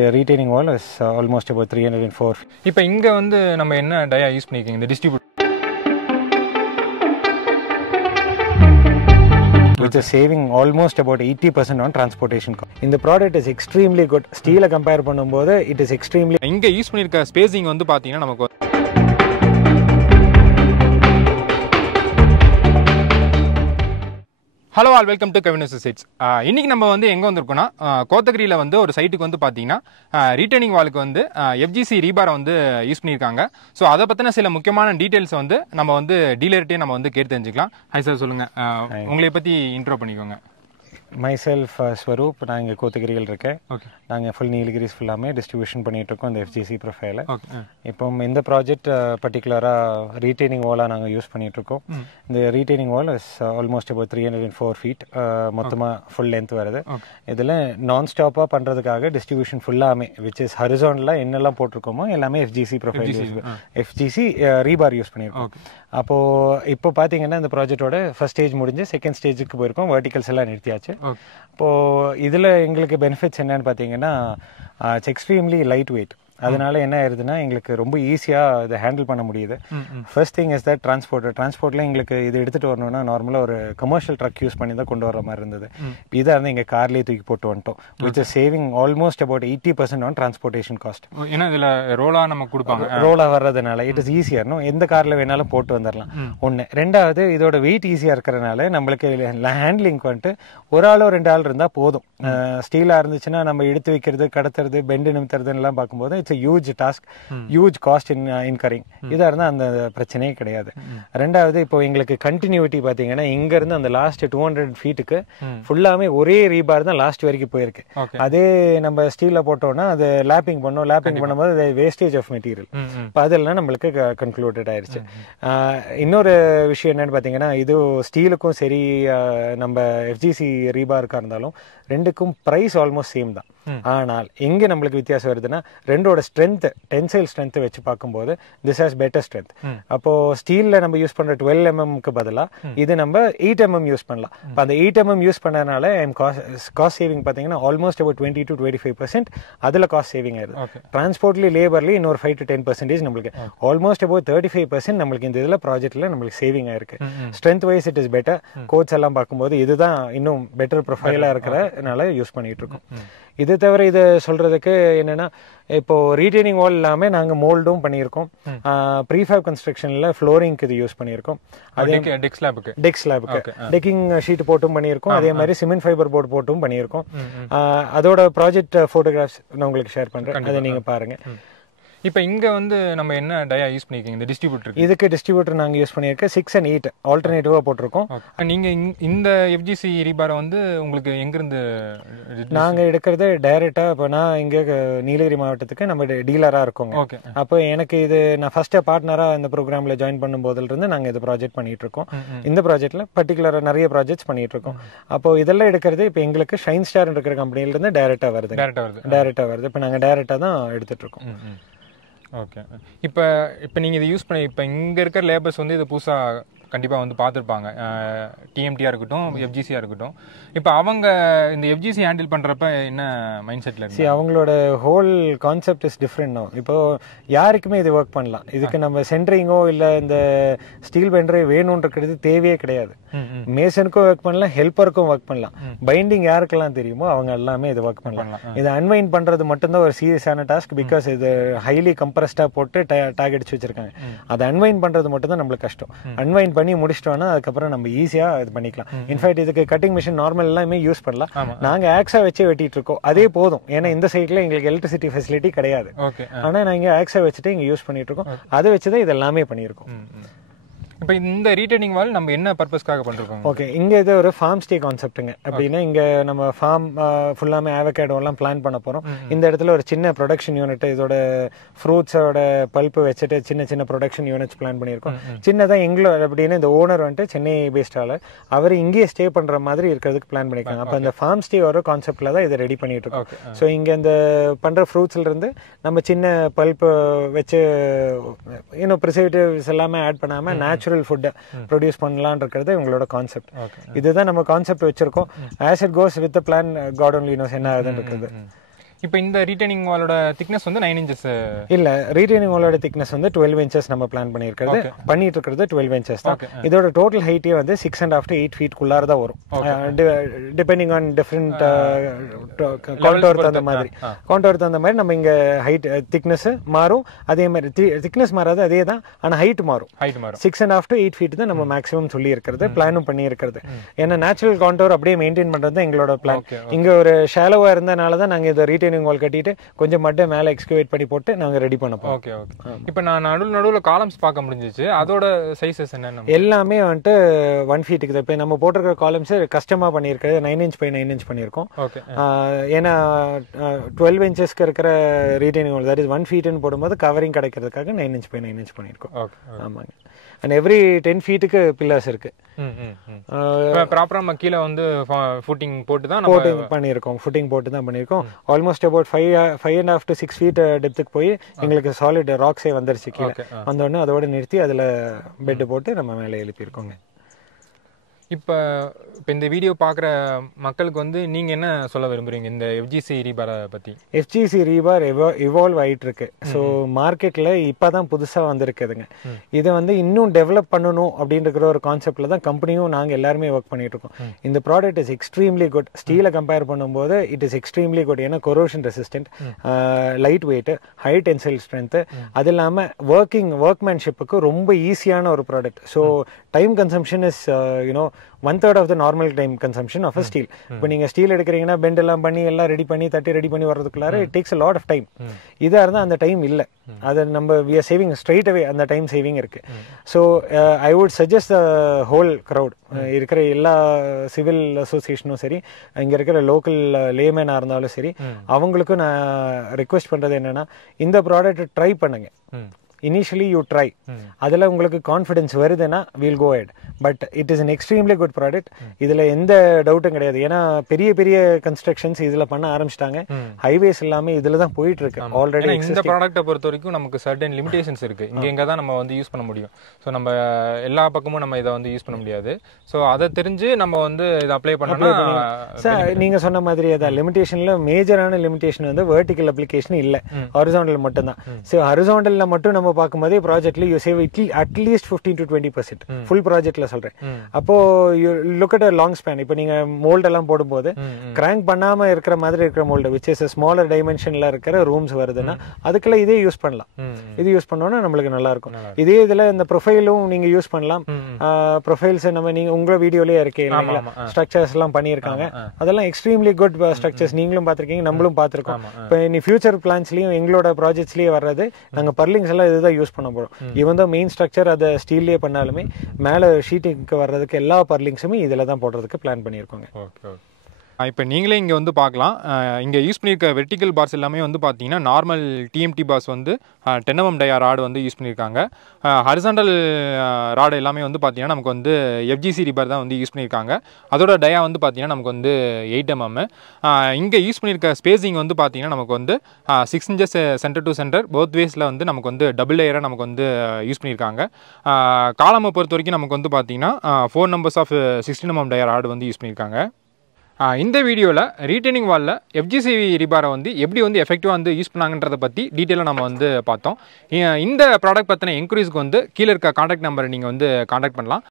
the retaining wall is almost about 304. இப்போ இங்க வந்து நம்ம என்ன டயா யூஸ் பண்ணிருக்கீங்க இந்த distribute which is saving almost about 80% on transportation cost. In the product is extremely good. Steel compare பண்ணும்போது it is extremely. இங்க யூஸ் பண்ணிருக்க ஸ்பேசிங் வந்து பாத்தீங்கன்னா நமக்கு hello all welcome to Kavin Associates. இன்னைக்கு நம்ம வந்து எங்கே வந்திருக்கோம்னா கோத்தகிரியில் வந்து ஒரு சைட்டுக்கு வந்து பார்த்தீங்கன்னா ரீட்டைனிங் வாலுக்கு வந்து எஃப்ஜிசி ரீபாரை வந்து யூஸ் பண்ணியிருக்காங்க. ஸோ அதை பற்றின சில முக்கியமான டீட்டெயில்ஸ் வந்து நம்ம வந்து டீலர்கிட்டே நம்ம வந்து கேட்டு தெரிஞ்சுக்கலாம். ஹாய் சார், சொல்லுங்கள், உங்களை பற்றி இன்ட்ரோ பண்ணிக்கோங்க. myself ஸ்வரூப், நான் இங்கே கோத்தகிரியில் இருக்கேன். ஓகே, நாங்கள் ஃபுல் நீலகிரிஸ் ஃபுல்லாமே டிஸ்ட்ரிபியூஷன் பண்ணிகிட்ருக்கோம் இந்த எஃப்ஜிசி ப்ரொஃபைலை. இப்போ இந்த ப்ராஜெக்ட் பர்டிகுலராக ரீட்டைனிங் வாலாக நாங்கள் யூஸ் பண்ணிகிட்ருக்கோம். இந்த retaining wall is almost about 304 feet மொத்தமாக ஃபுல் லென்த் வருது. இதில் நான் ஸ்டாப்பாக பண்ணுறதுக்காக டிஸ்ட்ரிபியூஷன் ஃபுல்லாமே விச் இஸ் ஹரிசான்ல என்னெல்லாம் போட்டிருக்கோமோ எல்லாமே FGC profile FGC rebar use பண்ணியிருக்கோம். அப்போது இப்போ பார்த்தீங்கன்னா இந்த ப்ராஜெக்டோட ஃபர்ஸ்ட் ஸ்டேஜ் முடிஞ்சு செகண்ட் ஸ்டேஜுக்கு போயிருக்கோம். வெர்டிகல்ஸ் எல்லாம் நிறுத்தியாச்சு. இப்போது இதில் எங்களுக்கு பெனிஃபிட்ஸ் என்னன்னு பார்த்தீங்கன்னா இட்ஸ் எக்ஸ்ட்ரீம்லி லைட் வெயிட். அதனால என்ன ஆயிருதுன்னா எங்களுக்கு ரொம்ப ஈஸியாக இதை ஹேண்டில் பண்ண முடியுது. ஃபர்ஸ்ட் திங் இஸ் தட் டிரான்ஸ்போர்ட்டில் எங்களுக்கு இது எடுத்துகிட்டு வரணும்னா நார்மலாக ஒரு கமர்ஷியல் ட்ரக் யூஸ் பண்ணி தான் கொண்டு வர மாதிரி இருந்தது. இதாக இருந்து எங்கள் கார்லேயே தூக்கி போட்டு வந்துட்டோம். Which is saving almost about 80% on transportation cost. ஏன்னா இதில் ரோலாக நம்ம கொடுப்பாங்க. ரோலாக வர்றதுனால இட் இஸ் ஈஸியாக எந்த காரில் வேணாலும் போட்டு வந்துடலாம். ஒன்று. ரெண்டாவது, இதோட வெயிட் ஈஸியாக இருக்கிறனால நம்மளுக்கு ஹேண்ட்லிங் வந்துட்டு ஒரு ஆளோ ரெண்டு ஆள் இருந்தால் போதும். ஸ்டீலாக இருந்துச்சுன்னா நம்ம எடுத்து வைக்கிறது, கடத்துறது, பெண்டு நிமித்துறதுலாம் பார்க்கும்போது it's huge task, huge cost incurring. இதாக இருந்தால் அந்த பிரச்சனையே கிடையாது. ரெண்டாவது, இப்போ எங்களுக்கு கண்டினியூட்டி பார்த்தீங்கன்னா இங்கேருந்து அந்த லாஸ்ட் 200 feet ஃபுல்லாமே ஒரே ரீபார் தான் லாஸ்ட் வரைக்கும் போயிருக்கு. அதே நம்ம ஸ்டீலில் போட்டோம்னா அது லேப்பிங் பண்ணும்போது வேஸ்டேஜ் ஆஃப் மெட்டீரியல். இப்போ அதெல்லாம் நம்மளுக்கு கன்க்ளூடட் ஆயிடுச்சு. இன்னொரு விஷயம் என்னன்னு பார்த்தீங்கன்னா இது ஸ்டீலுக்கும் சரி நம்ம எஃப்ஜிசி ரீபாருக்காக இருந்தாலும் ரெண்டுக்கும் ப்ரைஸ் ஆல்மோஸ்ட் சேம் தான். ஆனால் எங்கே நம்மளுக்கு வித்தியாசம் வருதுன்னா ரெண்டோட ஸ்ட்ரென்த், டென்சைல் ஸ்ட்ரென்த் வச்சு பார்க்கும்போது திஸ் ஹாஸ் பெட்டர் ஸ்ட்ரென்த். அப்போ ஸ்டீலில் நம்ம யூஸ் பண்ணுற 12 mmக்கு பதிலாக இது நம்ம 8 mm யூஸ் பண்ணலாம். இப்போ அந்த 8 mm யூஸ் பண்ணனால காஸ்ட் சேவிங் பார்த்தீங்கன்னா ஆல்மோஸ்ட் about 20 to 25% அதில் காஸ்ட் சேவிங் ஆயிடுது. டிரான்ஸ்போர்ட்லேயும் லேபர்லேயும் இன்னொரு 5 to 10% நம்மளுக்கு ஆல்மோஸ்ட் about 35% நம்மளுக்கு இந்த இதில் ப்ராஜெக்டில் நம்மளுக்கு சேவிங் ஆயிருக்கு. Strength wise it is better. Quotes எல்லாம் பார்க்கும்போது இதுதான் இன்னும் பெட்டர் ப்ரொஃபைலாக இருக்கிறனால யூஸ் பண்ணிட்டு இருக்கோம். இது தவிர இது சொல்றதுக்கு என்னன்னா இப்போ ரீட்டைனிங் வால் எல்லாமே நாங்கள் மோல்டும் பண்ணியிருக்கோம். ப்ரீஃபேப் கன்ஸ்ட்ரக்ஷன்ல ஃப்ளோரிங்க்கு இது யூஸ் பண்ணியிருக்கோம். அதே டெக் ஸ்லாபுக்கு டெக்கிங் ஷீட் போட்டும் பண்ணியிருக்கோம். அதே மாதிரி சிமெண்ட் ஃபைபர் போர்டு போட்டும் பண்ணியிருக்கோம். அதோட ப்ராஜெக்ட் ஃபோட்டோகிராஃப்ஸ் நான் உங்களுக்கு ஷேர் பண்றேன், அதை நீங்க பாருங்க. இப்போ இங்கே வந்து நம்ம என்ன டயா யூஸ் பண்ணிருக்கீங்க இந்த டிஸ்ட்ரிபியூட்டர்? இதுக்கு டிஸ்ட்ரிபியூட்டர் நாங்கள் யூஸ் பண்ணியிருக்கோம் 6 and 8 ஆல்டர்னேட்டிவாக போட்டிருக்கோம். நீங்கள் இந்த எஃப்ஜிசி ரீபாரை வந்து உங்களுக்கு எங்கேருந்து? நாங்கள் எடுக்கிறது டைரெக்டாக. இப்போ நான் இங்கே நீலகிரி மாவட்டத்துக்கு நம்ம டீலராக இருக்கோங்க. ஓகே. அப்போ எனக்கு இது நான் ஃபர்ஸ்ட்டு பார்ட்னராக இந்த ப்ரோக்ராமில் ஜாயின் பண்ணும் போதிலிருந்து நாங்கள் இது ப்ராஜெக்ட் பண்ணிட்டு இருக்கோம். இந்த ப்ராஜெக்ட்டில் பர்டிகுலராக நிறைய ப்ராஜெக்ட்ஸ் பண்ணிட்டு இருக்கோம். அப்போ இதெல்லாம் எடுக்கிறது இப்போ எங்களுக்கு ஷைன் ஸ்டார் இருக்கிற கம்பெனிலேருந்து டைரெக்டாக வருது. இப்போ நாங்கள் டைரெக்டாக தான் எடுத்துட்டு இருக்கோம். ஓகே. இப்போ நீங்கள் இதை யூஸ் பண்ணி இப்போ இங்கே இருக்கிற லேபர்ஸ் வந்து இதை புதுசாக கண்டிப்பாக வந்து பார்த்துருப்பாங்க, டிஎம்டியாக இருக்கட்டும், எஃப்ஜிசியாக இருக்கட்டும். இப்போ அவங்க இந்த எஃப்ஜிசி ஹேண்டில் பண்ணுறப்ப என்ன மைண்ட் செட்டில் இருக்கு? அவங்களோட ஹோல் கான்செப்ட் இஸ் டிஃப்ரெண்ட். இப்போ யாருக்குமே இது ஒர்க் பண்ணலாம். இதுக்கு நம்ம சென்ட்ரிங்கோ இல்லை இந்த ஸ்டீல் பெண்டரே வேணும்ன்றது தேவையே கிடையாது. மேசனுக்கும் ஒர்க் பண்ணலாம், ஹெல்ப்பருக்கும் ஒர்க் பண்ணலாம். பைண்டிங் யாருக்கெல்லாம் தெரியுமோ அவங்க எல்லாமே இது ஒர்க் பண்ணலாம். இதை அன்வைண்ட் பண்ணுறது மட்டும்தான் ஒரு சீரியஸான டாஸ்க். பிகாஸ் இது ஹைலி கம்ப்ரஸ்டாக போட்டு டேக் அடிச்சு வச்சிருக்காங்க. அதை அன்வைண்ட் பண்ணுறது மட்டும் தான் நம்மளுக்கு கஷ்டம். அன்வைண்ட் பண்ணி முடிச்சிட்டோம்னா அதுக்கப்புறம் நம்ம ஈஸியாக இது பண்ணிக்கலாம். இன்ஃபேக்ட் இதுக்கு கட்டிங் மிஷின் நார்மல் எல்லாமே யூஸ் பண்ணலாம். நாங்கள் ஆக்ஸா வச்சு வெட்டிட்டு இருக்கோம், அதே போதும். ஏன்னா இந்த சைட்ல எங்களுக்கு எலக்ட்ரிசிட்டி ஃபெசிலிட்டி கிடையாது. ஆனால் நாங்கள் ஆக்ஸா வச்சுட்டு இங்கே யூஸ் பண்ணிட்டு இருக்கோம். அதை வச்சுதான் இது எல்லாமே பண்ணியிருக்கோம். இப்போ இந்த ரீட்டைனிங் வால் நம்ம என்ன பர்பஸ்க்காக பண்ணிருக்கோம்? ஓகே, இங்கே இது ஒரு ஃபார்ம் ஸ்டே கான்செப்ட்டுங்க. அப்படின்னா இங்கே நம்ம ஃபார்ம் ஃபுல்லாமே ஆவகேடோலாம் பிளான் பண்ண போகிறோம். இந்த இடத்துல ஒரு சின்ன ப்ரொடக்ஷன் யூனிட், இதோட ஃப்ரூட்ஸோட பல்ப்பு வச்சுட்டு சின்ன ப்ரொடக்ஷன் யூனிட்ஸ் பிளான் பண்ணியிருக்கோம். சின்னதாக எங்களோட அப்படின்னு இந்த ஓனர் வந்துட்டு சென்னை பேஸ்டால அவர் இங்கேயே ஸ்டே பண்ணுற மாதிரி இருக்கிறதுக்கு பிளான் பண்ணியிருக்காங்க. அப்போ இந்த ஃபார்ம் ஸ்டே வர கான்செப்டில் தான் இதை ரெடி பண்ணிட்டு இருக்கோம். ஸோ இங்கே இந்த பண்ணுற ஃப்ரூட்ஸ்லேருந்து நம்ம சின்ன பல்ப்பு வச்சு இன்னும் ப்ரிசர்வேட்டிவ்ஸ் எல்லாமே ஆட் பண்ணாமல் நேச்சுரல் ஃபுட் ப்ரொடியூஸ் பண்ணலாம்னு இருக்கிறது உங்களோட கான்செப்ட். இதுதான் நம்ம கான்செப்ட் வச்சிருக்கோம். As it goes with plan, God only knows என்ன ஆகுதுன்னு இருக்குது. இப்போ இந்த ரீட்டைனிங் வாலோட திக்னஸ் வந்து 9 inches. இல்ல ரீட்டைனிங் வாலோட திக்னஸ் வந்து 12 inches நம்ம பிளான் பண்ணிட்டு இருக்கிறது 12 inches தான். இதோட டோட்டல் ஹைட்டே வந்து 6.5 to 8 feet குள்ளார தான் வரும். டிபெண்டிங் ஆன் டிஃபரெண்ட் கான்டோர் தகுந்த மாதிரி நம்ம இங்க ஹைட் திக்னஸ் மாறும். அதே மாதிரி திக்னஸ் மாறாது, அதே தான். ஆனா ஹைட் மாறும். 6.5 to 8 feet தான் நம்ம மேக்ஸிமம் சொல்லி இருக்கிறது, பிளானும் பண்ணி இருக்கிறது. ஏன்னா நேச்சுரல் கான்டோர் அப்படியே மெயின்டைன் பண்றது தான் எங்களோட பிளான். இங்க ஒரு ஷாலோவா இருந்தனால தான் நாங்க இதை ரீட்டைனிங் வால் கட்டிட்டு கொஞ்சம் மட்டும் மேல எக்ஸ்கவேட் பண்ணி போட்டு நாங்க ரெடி பண்ணப்போம். Okay okay. இப்போ நான் நடுவுல காலம்ஸ் பார்க்க முடிஞ்சிச்சு. அதோட சைஸஸ் என்ன? எல்லாமே வந்துட்டு 1 feet. இப்போ நம்ம போட்டிருக்கிற காலம்ஸ் கஸ்டமா பண்ணியிருக்கிறது 9 inch by 9 inch பண்ணியிருக்கோம். ஏன்னா 12 inchesக்கு இருக்கிற ரீட்டைனிங் வால், தட் இஸ் 1 feetன்னு போடும்போது கவரிங் கிடைக்கிறதுக்காக 9 inch by 9 inch பண்ணியிருக்கோம். ஆமாங்க. அண்ட் எவ்ரி 10 feetக்கு பில்லர்ஸ் இருக்கு. ப்ராப்பரா நம்ம கீழே வந்து ஃபுட்டிங் போட்டு தான் பண்ணியிருக்கோம். ஆல்மோஸ்ட் அபவுட் 5.5 to 6 feet டெப்த்துக்கு போய் எங்களுக்கு சாலிட் ராக்ஸே வந்துருச்சு. கீழே வந்தோடனே அதோட நிறுத்தி அதில் பெட் போட்டு நம்ம மேலே எழுப்பியிருக்கோங்க. இப்போ இந்த வீடியோ பார்க்குற மக்களுக்கு வந்து நீங்கள் என்ன சொல்ல விரும்புறீங்க இந்த எஃப்ஜிசி ரீபாரை பற்றி? எஃப்ஜிசி ரீபார் இவால்வ் ஆகிட்டு இருக்கு. ஸோ மார்க்கெட்டில் இப்போ தான் புதுசாக வந்திருக்குதுங்க. இதை வந்து இன்னும் டெவலப் பண்ணணும் அப்படின்ற ஒரு கான்செப்டில் தான் கம்பெனியும் நாங்கள் எல்லாருமே ஒர்க் பண்ணிட்டு இருக்கோம். இந்த ப்ராடக்ட் இஸ் எக்ஸ்ட்ரீம்லி குட். ஸ்டீலை கம்பேர் பண்ணும்போது இட் இஸ் எக்ஸ்ட்ரீம்லி குட். ஏன்னா corrosion resistant, light weight, high tensile strength, அது இல்லாமல் ஒர்க்மேன்ஷிப்புக்கு ரொம்ப ஈஸியான ஒரு product. So time consumption is you know 1/3 of the normal time consumption of a steel. இப்போ நீங்க ஸ்டீல் எடுக்கிறீங்கன்னா பெண்ட் எல்லாம் பண்ணி எல்லாம் ரெடி பண்ணி தட்டி ரெடி பண்ணி வர்றதுக்குள்ளார it takes a lot of time. இதா இருந்தா அந்த டைம் இல்ல. அது நம்ம we are saving straight away. அந்த டைம் சேவிங் இருக்கு. So I would suggest the whole crowd, இருக்கிற எல்லா சிவில் அசோசியேஷனும் சரி, இங்க இருக்கிற லோக்கல் லேமேனா இருந்தாலும் சரி, அவங்களுக்கும் நான் ரெக்வெஸ்ட் பண்றது என்னன்னா, இந்த ப்ராடக்ட் ட்ரை பண்ணுங்க. initially you try. அதில் உங்களுக்கு கான்ஃபிடன்ஸ் வருதுன்னா we'll go ahead. But it is an extremely good product. இதில் எந்த டவுட்டும் கிடையாது. ஏன்னா பெரிய பெரிய கன்ஸ்ட்ரக்ஷன்ஸ் இதில் பண்ண ஆரம்பிச்சிட்டாங்க. ஹைவேஸ் எல்லாமே இதில் தான் போயிட்டு இருக்கு ஆல்ரெடி. இந்த ப்ராடக்ட்டை பொறுத்த வரைக்கும் நமக்கு சர்டன் லிமிடேஷன்ஸ் இருக்கு. இங்கே தான் நம்ம வந்து யூஸ் பண்ண முடியும். ஸோ நம்ம எல்லா பக்கமும் நம்ம இதை வந்து யூஸ் பண்ண முடியாது. ஸோ அதை தெரிஞ்சு நம்ம வந்து இதை அப்ளை பண்ணோம்னா சார் நீங்க சொன்ன மாதிரி அதான் லிமிடேஷன்ல மேஜரான லிமிடேஷன் வந்து வெர்டிகல் அப்ளிகேஷன் இல்லை, ஹாரிசாண்டல் மட்டும் தான். ஸோ ஹாரிசாண்டல்ல மட்டும் நம்ம பார்க்கும்போதே ப்ராஜெக்ட்ல you save at least 15 to 20% full ப்ராஜெக்ட்ல சொல்றேன். அப்போ you look at a long span. இப்போ நீங்க மோல்ட் எல்லாம் போடும்போது கிராங்க் பண்ணாம இருக்கிற மாதிரி இருக்கிற மோல்டு விச் இஸ் ஸ்மாலர் டைமென்ஷன்ல இருக்கிற ரூம்ஸ் வருதுன்னா அதுக்கெல்லாம் இதே யூஸ் பண்ணலாம். இது யூஸ் பண்ணோம்னா நம்மளுக்கு நல்லா இருக்கும். இதே இதுல இந்த ப்ரொஃபைலும் நீங்க யூஸ் பண்ணலாம். ப்ரொஃபைல்ஸ் நம்ம நீங்க உங்க வீடியோலயே இருக்கே ஸ்ட்ரக்சர்ஸ் எல்லாம் பண்ணியிருக்காங்க. அதெல்லாம் எக்ஸ்ட்ரீம்லி குட் ஸ்ட்ரக்சர்ஸ். நீங்களும் பார்த்திருக்கீங்க, நம்மளும் பார்த்திருக்கோம். இப்போ இனி ஃபியூச்சர் பிளான்ஸ்லயும் எங்களோட ப்ராஜெக்ட்ஸ்லயே வர்றது நாங்க பர்லிங்ஸ் எல்லாம் இதுதான் யூஸ் பண்ண போறோம். இவன் தான் மெயின் ஸ்ட்ரக்சர் அதை ஸ்டீல்லே பண்ணாலுமே மேல ஷீட்டிங்க்கு வர்றதுக்கு எல்லா பர்லிங்ஸுமே இதுல தான் போடுறதுக்கு பிளான் பண்ணியிருக்கோங்க. இப்போ நீங்களே இங்கே வந்து பார்க்கலாம். இங்கே யூஸ் பண்ணியிருக்க வெர்டிக்கல் பார்ஸ் எல்லாமே வந்து பார்த்தீங்கன்னா நார்மல் டிஎம்டி பார்ஸ் வந்து 10 mm டயா ராடு வந்து யூஸ் பண்ணியிருக்காங்க. ஹரிசாண்டல் ராடு எல்லாமே வந்து பார்த்தீங்கன்னா நமக்கு வந்து எஃப்ஜிசி ரீபார் தான் வந்து யூஸ் பண்ணியிருக்காங்க. அதோட டயா வந்து பார்த்தீங்கன்னா நமக்கு வந்து 8 mm. இங்கே யூஸ் பண்ணியிருக்க ஸ்பேசிங் வந்து பார்த்தீங்கன்னா நமக்கு வந்து 6 inches centre to centre both வேஸில் வந்து நமக்கு வந்து டபுள் லேயராக நமக்கு வந்து யூஸ் பண்ணியிருக்காங்க. காலமை பொறுத்த வரைக்கும் நமக்கு வந்து பார்த்தீங்கன்னா 4 numbers of 16 mm டயா ராடு வந்து யூஸ் பண்ணியிருக்காங்க. இந்த வீடியோவில் ரீட்டைனிங் வாலில் எஃப்ஜிசி ரீபாரை வந்து எப்படி வந்து எஃபெக்டிவாக வந்து யூஸ் பண்ணாங்கன்றதை பற்றி டீட்டெயிலாக நம்ம வந்து பார்த்தோம். இந்த ப்ராடக்ட் பற்றின என்கொயரிஸ்க்கு வந்து கீழே இருக்க காண்டாக்ட் நம்பரை நீங்கள் வந்து காண்டாக்ட் பண்ணலாம்.